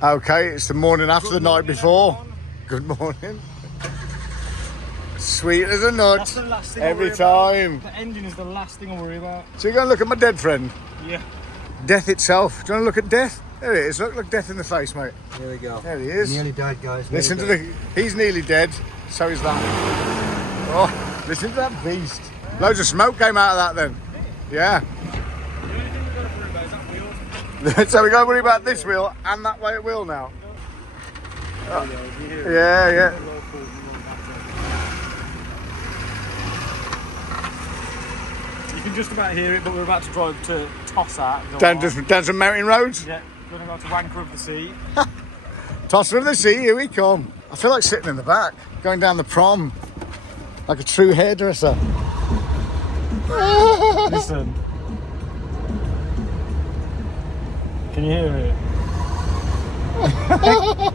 Okay, it's the morning after the night before. Good morning. Sweet as a nut. That's the last thing every I worry time. About. The engine is the last thing I worry about. So you're going to look at my dead friend? Yeah. Death itself. Do you want to look at death? There it is. Look death in the face, mate. There we go. There he is. Nearly died, guys. Listen to the... He's nearly dead. So is that. Oh, listen to that beast. Loads of smoke came out of that then. Yeah. The only thing we've got to worry about is that wheel. So we got to worry about this wheel and that way it will now. Yeah. You can just about hear it, but we're about to drive to Tossa. Down some mountain roads? Yeah, going to go to Wanker of the Sea. Tosser of the Sea, here we come. I feel like sitting in the back, going down the prom, like a true hairdresser. Listen. Can you hear it?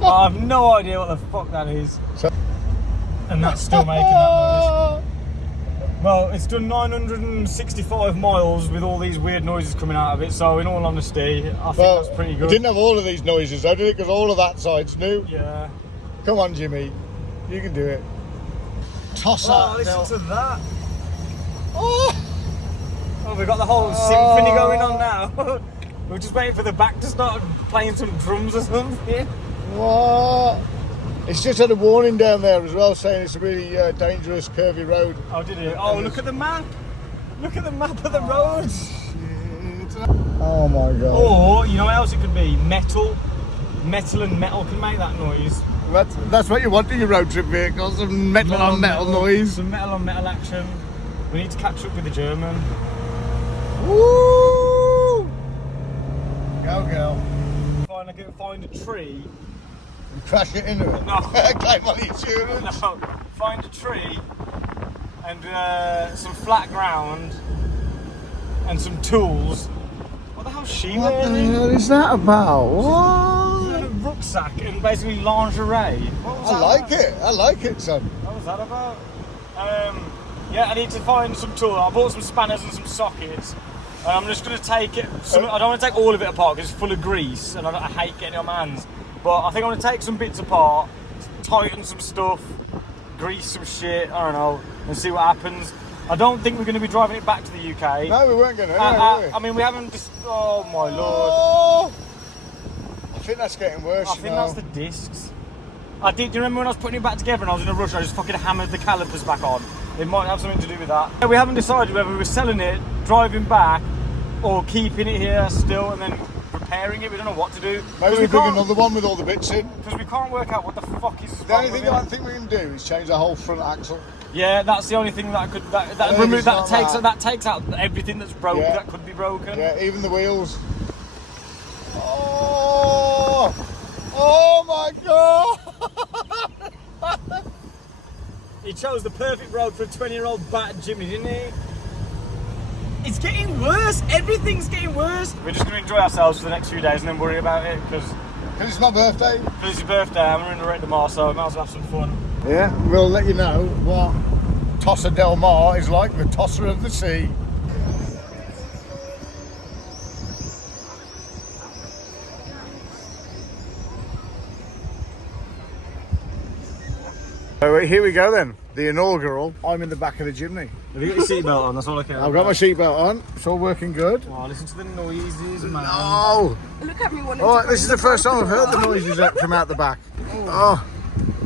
I have no idea what the fuck that is. And that's still making that noise. Well, it's done 965 miles with all these weird noises coming out of it, so in all honesty, I think that's pretty good. It didn't have all of these noises though, did it? Because all of that side's new. Yeah. Come on, Jimmy. You can do it. Toss Oh, that. listen to that. Oh, we've got the whole symphony going on now. We're just waiting for the back to start playing some drums or something. What? It's just had a warning down there as well, saying it's a really dangerous, curvy road. Oh, did it? Oh, look at the map. Look at the map of the road. Oh my god. Or, you know what else it could be? Metal. Metal and metal can make that noise. That's what you want in your road trip vehicles, some metal on metal noise. Some metal on metal action. We need to catch up with the German. Woo! Go girl. Find a tree. And crash it into it. No. Claim on the insurance. No, find a tree and some flat ground and some tools. What the hell's she What the wearing? hell is that about? What? A rucksack and basically lingerie. I like it, son. What was that about? Yeah, I need to find some tools. I bought some spanners and some sockets. And I'm just going to take it. I don't want to take all of it apart because it's full of grease and I hate getting it on my hands. But I think I'm going to take some bits apart, tighten some stuff, grease some shit, I don't know, and see what happens. I don't think we're going to be driving it back to the UK. No, we weren't going to. I mean, we haven't just... Oh, my lord. I think that's getting worse, I think that's the discs. Do you remember when I was putting it back together and I was in a rush, I just fucking hammered the calipers back on? It might have something to do with that. We haven't decided whether we're selling it, driving back, or keeping it here still and then repairing it. We don't know what to do. Maybe we bring another one with all the bits in. Because we can't work out what the fuck is The only thing I think we can do is change the whole front axle. Yeah, that's the only thing that could that takes out everything that's broken that could be broken. Yeah, even the wheels. Oh my god! He chose the perfect road for a 20-year-old battered Jimny, didn't he? It's getting worse. Everything's getting worse. We're just going to enjoy ourselves for the next few days and then worry about it because it's my birthday. Because it's your birthday and we're in the Rate de Mar, so we might as well have some fun. Yeah, we'll let you know what Costa del Mar is like, the tosser of the sea. So here we go then, the inaugural. I'm in the back of the Jimny. Have you got your seatbelt on? That's all I care about. I've got my seatbelt on, it's all working good. Oh, listen to the noises, man. Oh! Look at me wanting Oh, this is the first time I've heard the noises that come out the back. Oh.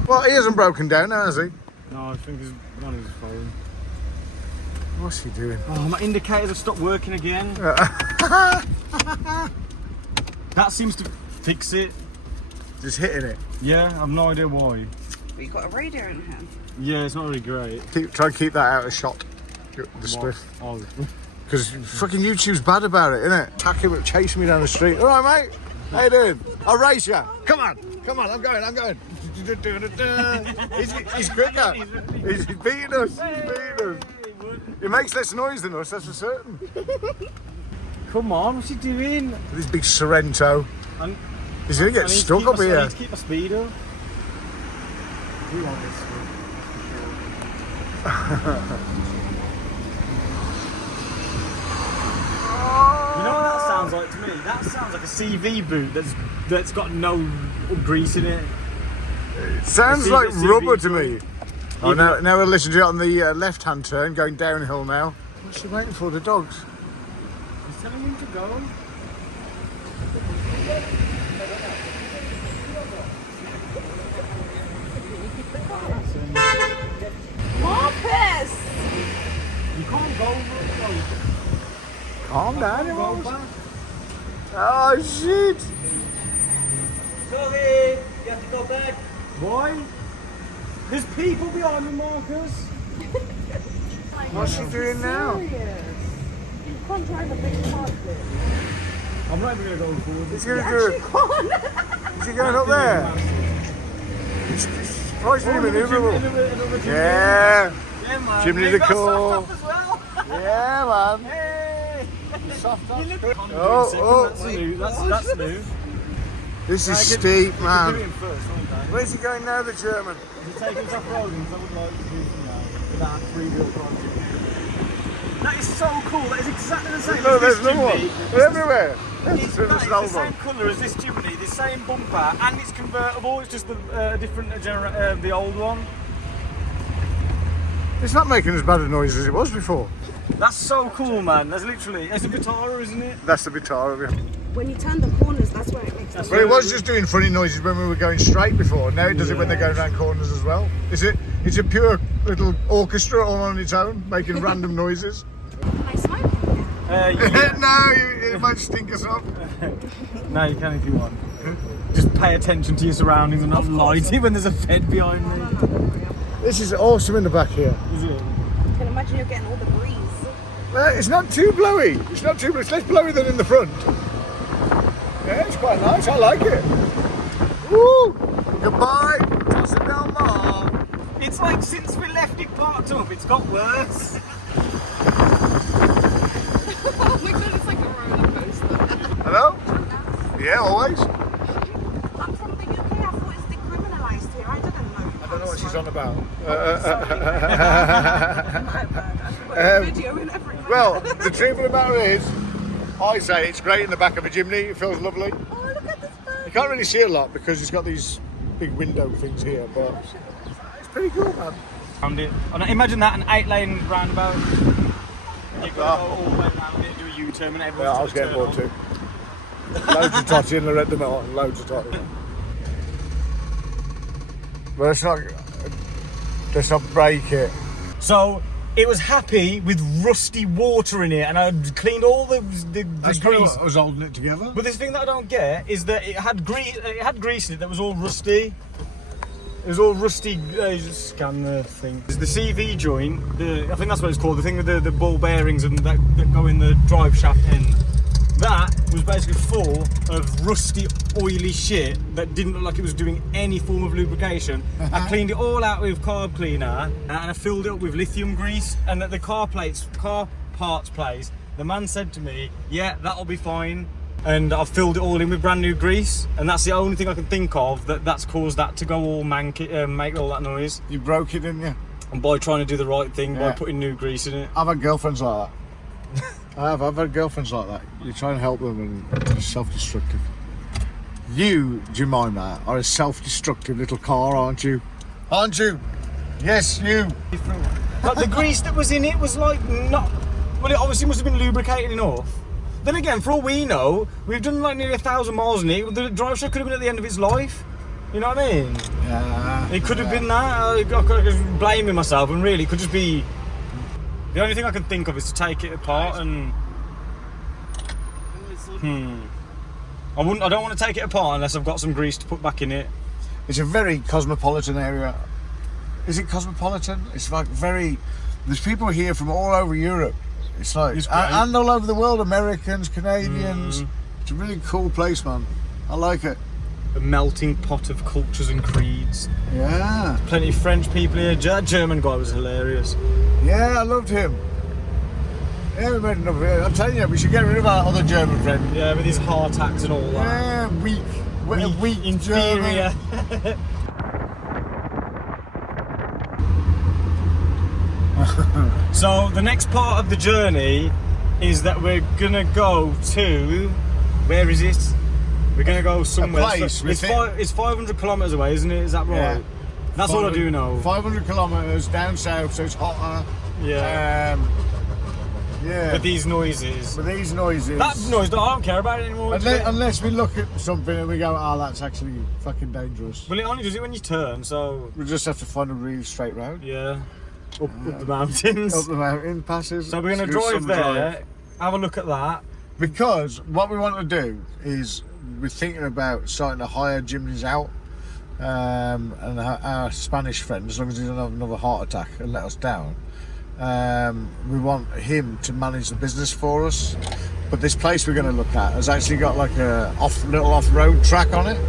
Well, he hasn't broken down now, has he? No, I think he's on his phone. What's he doing? Oh, my indicators have stopped working again. That seems to fix it. Just hitting it. Yeah, I've no idea why. We got a radio in here. Yeah, it's not really great. Try and keep that out of shot. The spliff. Oh. Because fucking YouTube's bad about it, isn't it? Attacking me, chasing me down the street. All right, mate. How you doing? I'll race you. Come on. I'm going. He's quicker. He's beating us. He makes less noise than us, that's for certain. Come on, what's he doing? This big Sorrento. He's going to get stuck up here. I need to keep my speed up. We want this. You know what that sounds like to me? That sounds like a CV boot that's got no grease in it. It sounds like rubber to me. Oh, now we'll listen to it on the left-hand turn, going downhill now. What's she waiting for, the dogs? He's telling him to go. Marcus! You can't go over it. Calm down, you Go won't. back. Oh, shit! Sorry, you have to go back. Why? There's people behind me, Marcus. What's she doing now? You can't drive a big car. I'm not even going to go forward. Is she going to do it? Is she going up there? Surprised you didn't maneuverable. Yeah. Yeah, man. Jimny You the got cool. soft top as well. Yeah, man. Hey. Soft top. You look Oh, that's new. That's new. This is I could- steep, you could do man. it first, won't I? Where's he going now, the German? If you take us off-roading, I would like to do some now without three-wheel drive. That is so cool. That is exactly the same No, as there's this no one. Jimny. They're everywhere. It's, It's that is an the old same one. colour as this Jimny, the same bumper, and it's convertible. It's just the different the old one. It's not making as bad a noise as it was before. That's so cool, man. That's literally, it's a Vitara, isn't it? That's the Vitara of it. When you turn the corners, that's where it makes That's the But it was just doing funny noises when we were going straight before. Now it does it when they're going around corners as well. It's a pure little orchestra all on its own, making random noises. Can I smoke in here? Yeah. No, it might stink us up. No, you can if you want. Just pay attention to your surroundings and not light it when there's a Fed behind No, me. no, don't worry. This is awesome in the back here. Is it? I can imagine you're getting all the breeze. It's not too blowy. It's not too. It's less blowy than in the front. Yeah, it's quite nice. I like it. Woo! Goodbye, Costa del Sol. It's like since we left it parked up, it's got worse. Oh my god, it's like a roller coaster. Hello? Yeah, always. I'm from the UK. I thought it's decriminalised here. I didn't know. I don't know what she's on about. My bad. I should put a video in everything. Well, the truth of the matter is, I say it's great in the back of a Jimny. It feels lovely. Oh, look at this bird. You can't really see a lot because it's got these big window things here, but it's pretty cool, man. Found it. And imagine that, an 8-lane roundabout. You've got to go all the way around it, do a U-turn and everyone's Yeah, I was getting bored too. Loads of totty in the red middle, loads of totty. But let's not break it. So, it was happy with rusty water in it, and I cleaned all the grease. I was holding it together. But this thing that I don't get is that it had grease in it that was all rusty. It was all rusty. Just scan the thing. It's the CV joint. I think that's what it's called. The thing with the ball bearings and that go in the drive shaft end. That was basically full of rusty, oily shit that didn't look like it was doing any form of lubrication. I cleaned it all out with carb cleaner and I filled it up with lithium grease. And at the car parts place, the man said to me, "Yeah, that'll be fine." And I've filled it all in with brand new grease, and that's the only thing I can think of that's caused that to go all make all that noise. You broke it, didn't you? And by trying to do the right thing, by Yeah. putting new grease in it. I've had girlfriends like that. I've had girlfriends like that. You try and help them and they're self-destructive. You, Jemima, are a self-destructive little car, aren't you? Aren't you? Yes, you. Like the grease that was in it was like not. Well, it obviously must have been lubricated enough. Then again, for all we know, we've done like nearly 1,000 miles in it. The drive shaft could have been at the end of its life. You know what I mean? Yeah. It could have been that. I could blaming myself, and really, it could just be. The only thing I can think of is to take it apart and. I don't want to take it apart unless I've got some grease to put back in it. It's a very cosmopolitan area. Is it cosmopolitan? It's like very. There's people here from all over Europe. It's like It's great. and all over the world. Americans, Canadians. It's a really cool place, man. I like it. A melting pot of cultures and creeds. Yeah. Plenty of French people here. That German guy was hilarious. Yeah, I loved him. Yeah, we made enough. I'm telling you, we should get rid of our other German friend. Yeah, with his heart attacks and all that. Yeah, weak inferior. German. So the next part of the journey is that we're gonna go to Where is it? We're gonna go somewhere. place, we think. It's 500 kilometres away, isn't it? Is that right? Yeah. That's all I do know. 500 kilometres down south, so it's hotter. Yeah. Yeah. With these noises. With these noises. That noise, I don't care about it anymore. Unless we look at something and we go, oh, that's actually fucking dangerous. Well, it only does it when you turn, so... We just have to find a really straight road. Yeah. Up the mountains. Up the mountain passes. So we're going to drive there, have a look at that. Because what we want to do is we're thinking about starting to hire Jimnys out. And our Spanish friend, as long as he doesn't have another heart attack and let us down, we want him to manage the business for us. But this place we're going to look at has actually got like a little off-road track on it,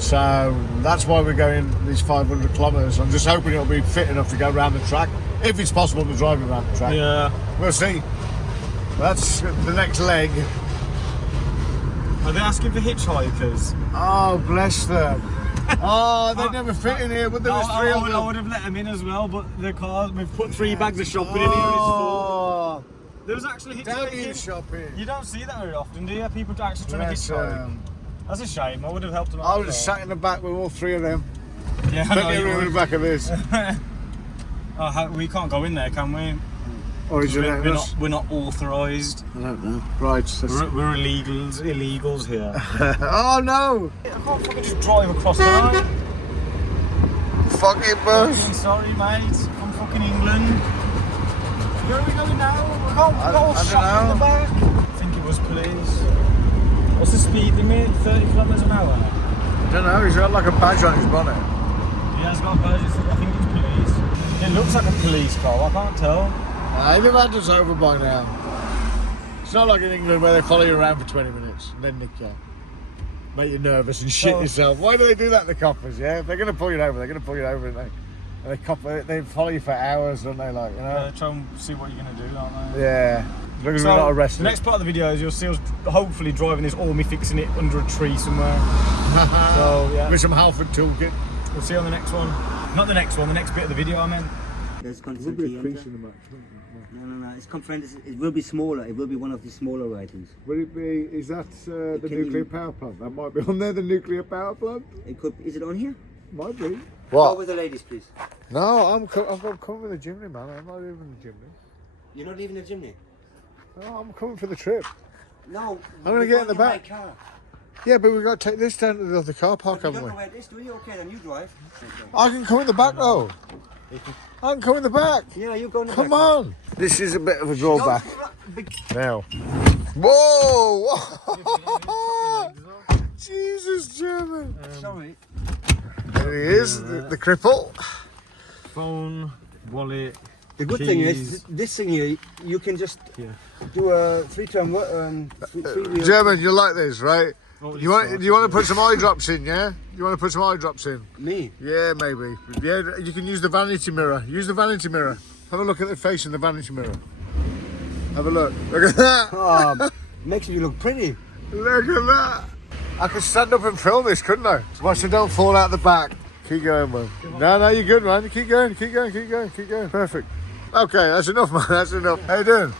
so that's why we're going these 500 kilometres. I'm just hoping it'll be fit enough to go around the track, if it's possible to drive around the track. Yeah, we'll see. That's the next leg. Are they asking for hitchhikers? Oh, bless them. Oh, they'd never fit in here, but there was three of them. I would have let them in as well, but the car, we've put 3 bags of shopping in here and it's full. There was actually hitchhiking. Shopping. You don't see that very often, do you? People actually trying to hitchhike. That's a shame, I would have helped them out. I would have sat in the back with all 3 of them. Yeah, Plenty of room in the back of this. We can't go in there, can we? Or is we're not authorised. I don't know. Right. We're illegals here. Oh no! I can't fucking just drive across the line. Fucking bus. Sorry, mate. From fucking England. Where are we going now? We can't go shot in the back. I think it was police. What's the speed limit? 30 kilometres an hour. I don't know. He's got like a badge on his bonnet. He has got a badge. I think it's police. It looks like a police car. I can't tell. They've had us over by now. It's not like in England where they follow you around for 20 minutes and then nick you. Make you nervous and shit yourself. Why do they do that, the coppers, yeah? If they're going to pull you over, they're going to pull you over, aren't they? And they follow you for hours, don't they, like, you know? Yeah, try and see what you're going to do, aren't they? Yeah. As long as we're not arrested. The next part of the video is you'll see us hopefully driving this or me fixing it under a tree somewhere. So, yeah. With some Halford toolkit. We'll see you on the next one. Not the next one, the next bit of the video I meant. There's constantly No. It's confident. It will be smaller. It will be one of the smaller writings. Will it be? Is that the nuclear power plant? That might be on there. The nuclear power plant. It could. Is it on here? Might be. Go with the ladies, please. No, I'm coming with a Jimny, man. I'm not leaving the Jimny. You're not leaving the Jimny? No, I'm coming for the trip. No. I'm going to get in the back. Car. Yeah, but we've got to take this down to the other car park, haven't we? You don't know where it is, do you? Okay, then you drive. I can come in the back, though. I can come in the back. Yeah, you go in the back. Come on. This is a bit of a drawback. Now. Whoa! Jesus, German. Sorry. There he is, the cripple. Phone, wallet. The good thing is, this thing here, you can just do a 3-turn, 3-wheel. German, you like this, right? Do you want to put some eye drops in, yeah? You want to put some eye drops in? Me? Yeah, maybe. Yeah, you can use the vanity mirror. Use the vanity mirror. Have a look at the face in the vanity mirror. Have a look. Look at that. Oh, makes you look pretty. Look at that. I could stand up and film this, couldn't I? Watch it don't fall out the back. Keep going, man. No, you're good, man. Keep going. Perfect. Okay, that's enough, man. That's enough. How you doing?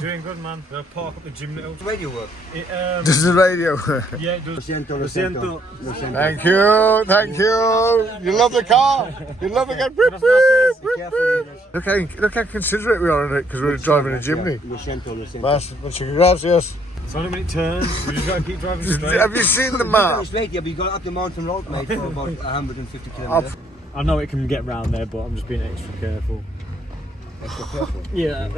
Doing good, man. We'll park up the gym little. Radio work. Does the radio work? Yeah, it does. Lo siento. Thank you. You love the car. You love the car. Look how considerate we are in it because we're driving a Jimny. Lo siento. Muchas gracias. It's only when it turns. We just gotta keep driving straight. Have you seen the map? Straight, yeah, but you got up the mountain road, mate, for about 150 kilometers. I know it can get round there, but I'm just being extra careful. Extra careful. Yeah.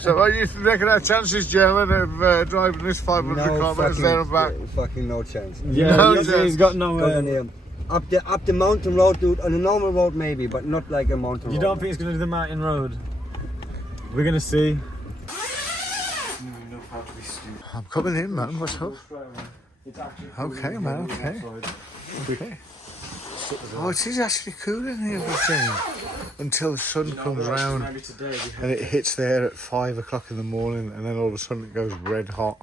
So what do you reckon our chances, German, of driving this 500 kilometres there and back? Fucking no chance. Yeah, No he's chance. got no. Up the mountain road, dude. On a normal road, maybe, but not like a mountain road. You don't think it's gonna do the mountain road? We're gonna see. I'm coming in, man. What's up? Okay, man. Okay. Oh, it is actually cool in here for change. Until the sun comes round and it hits there at 5 o'clock in the morning, and then all of a sudden it goes red hot.